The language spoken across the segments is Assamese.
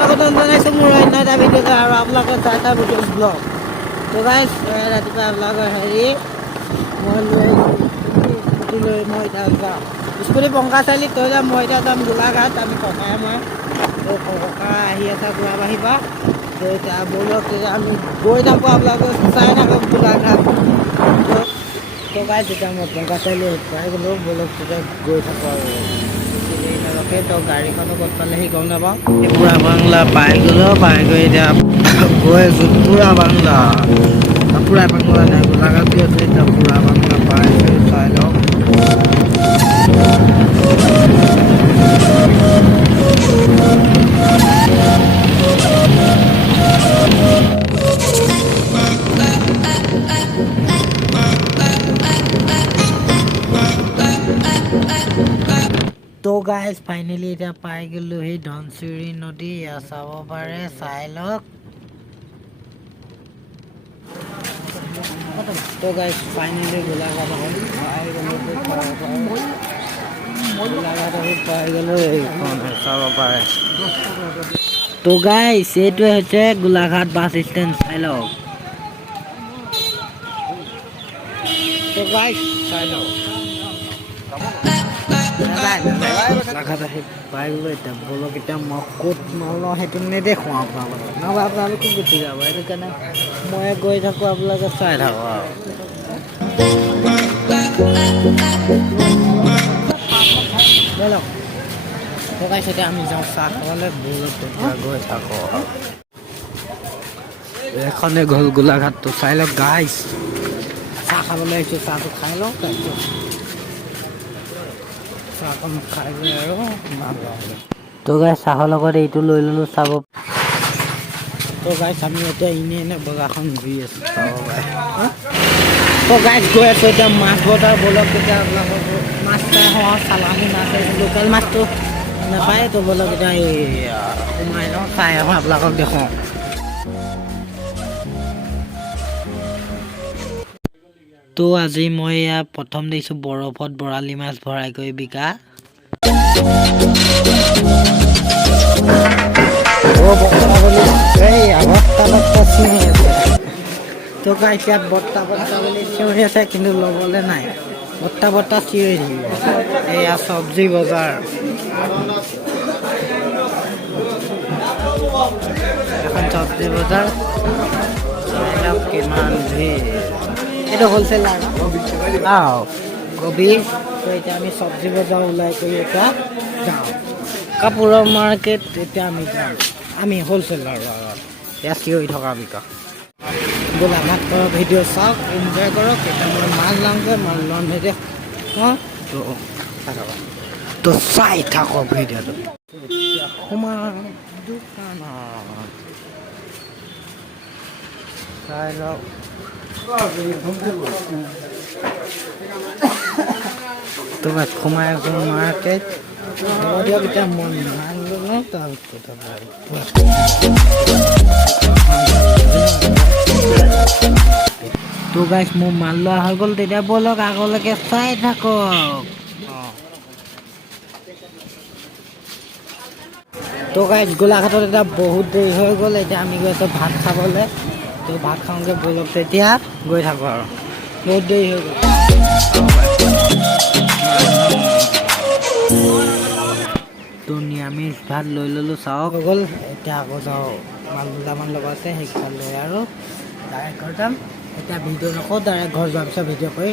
স্বাগতম জনাইছোঁ মোৰ অন্য এটা ভিডিঅ'তে আৰু আপোনালোকে চাই এটা ভিডিঅ' ব্লগ। তো গাইজ ৰাতিপুৱা আপোনালোকৰ মই লৈ স্কুটি লৈ মই এতিয়া যাওঁ। স্কুটি পংকা চাৰিআলি তই যাম, মই এতিয়া যাম গোলাঘাট। আমি ককাই মই ককা আহি আছে গোলাবাহীৰ পৰা। তো এতিয়া ব'লক তেতিয়া আমি গৈ থাকোঁ, আপোনালোকে চাই থাকক গোলাঘাট। তো গাইজ এতিয়া মই পংকা চাৰিআলি পাই গ'লোঁ, ব'লক তেতিয়া গৈ থাকোঁ আৰু নৰখে। তো গাড়ীখনো ক'ত পালেহি গম নাপাওঁ। বুঢ়া বাংলা পাই গ'লোঁ, পাই গৈ এতিয়া গৈ আছোঁ বুঢ়া বাংলা নাই গোলাঘাট গৈ আছোঁ। এতিয়া বুঢ়া বাংলা পাই চাই লওক। তো গাইজ ফাইনেলি এতিয়া পাই গ'লোঁ সেই ধনশিৰি নদী। চাব পাৰে, চাই লওক। তো গাইজ ফাইনেলি গোলাঘাট পাই গ'লোঁ, গোলাঘাট পাই গ'লোঁ। এইখন চাব পাৰে। তো গাইজ এইটোৱে হৈছে গোলাঘাট বাছ ষ্টেণ্ড, চাই লওক। তো গাইজ চাই লওক। গোলাঘাট আহি পাই গ'লোঁ। এতিয়া ব'লক এতিয়া মই ক'ত নলওঁ সেইটো নেদেখোঁ আপোনালোকক, নহ'লে আপোনালোকে গুচি যাব। সেইটো কাৰণে মই গৈ থাকোঁ, আপোনালোকে চাই থাকোঁ আৰু। ব'লক গাইজ এতিয়া আমি যাওঁ চাহ খাবলৈ। ব'লক তেতিয়া গৈ থাকোঁ। এখনে গ'ল গোলাঘাটটো, চাই লওক গাইজ। চাহ খাবলৈ আহিছোঁ, চাহটো খাই লওঁ, তাৰপিছত চাহকণ খাই গৈ আৰু তো গাইজ চাহৰ লগত এইটো লৈ ল'লোঁ, চাব। তো গাইজ আমি এতিয়া এনে বজাৰখন ঘূৰি আছোঁ, চাব পাৰে। তো গাইজ গৈ আছোঁ এতিয়া মাছ বজাৰ। ব'লক তেতিয়া আপোনালোকক মাছ খাই হওঁ, চালানী মাছ লোকেল মাছটো নাপায়। তো ব'লক এতিয়া এই সোমাই লওঁ, চাই আহোঁ, আপোনালোকক দেখুৱাওঁ। তো আজি মই ইয়াত প্ৰথম দেখিছোঁ বৰফত বৰালি মাছ ভৰাই কৰি বিকা। তো গাইজ ইয়াত বৰ্তা বুলি চিঞৰি আছে, কিন্তু ল'বলৈ নাই। বৰ্তা চিঞৰি থাকিব। এয়া চব্জি বজাৰ, এখন চব্জি বজাৰ। কিমান ভিৰ, এইটো হ'লচেলাৰ কবি। তো এতিয়া আমি চব্জি বজাৰ ওলাই কৰি এতিয়া যাওঁ কাপোৰৰ মাৰ্কেট। এতিয়া আমি যাম, আমি হ'লচেলাৰ ইয়াত চিঞৰি থকা বিকা। গোলাঘাট ভিডিঅ' চাওক, এনজয় কৰক। এতিয়া মই মাছ লাওঁগৈ, মাছ ল'ম এতিয়া। তো চাই থাকক ভিডিঅ'টো। এতিয়া সোমাম দোকানত, চাই লওক। তো সোমাই আছোঁ মাৰ্কেট। হ'ব দিয়ক, এতিয়া মই মাল লওঁ, তাৰপিছত তো গাইজ মোৰ মাল লোৱা হৈ গ'ল। তেতিয়া ব'লক আগলৈকে চাই থাকক। তো গাইজ গোলাঘাটত এতিয়া বহুত দেৰি হৈ গ'ল। এতিয়া আমি গৈ আছোঁ ভাত খাবলৈ। তো ভাত খাওঁগৈ, ব'লক তেতিয়া গৈ থাকোঁ আৰু। বহুত দেৰি হৈ গ'ল। তো নিৰামিষ ভাত লৈ ল'লোঁ, চাওক হৈ গ'ল। এতিয়া আকৌ যাওঁ, মাল দুটামান লগত আছে, সেইকেইটা লৈ আৰু ডাইৰেক্ট ঘৰ যাম। এতিয়া ভিডিঅ' নকৰোঁ, ডাইৰেক্ট ঘৰ যোৱাৰ পিছত ভিডিঅ' কৰি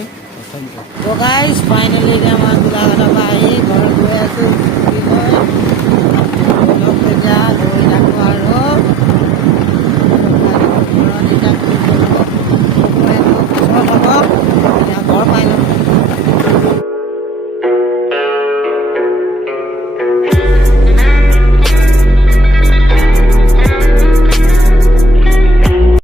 থেংক ইউ। তো গাইজ ফাইনেলি এতিয়া মই গোলাঘাটৰ পৰা আহি ঘৰত গৈ আছোঁ। এতিয়া গৈ থাকোঁ আৰু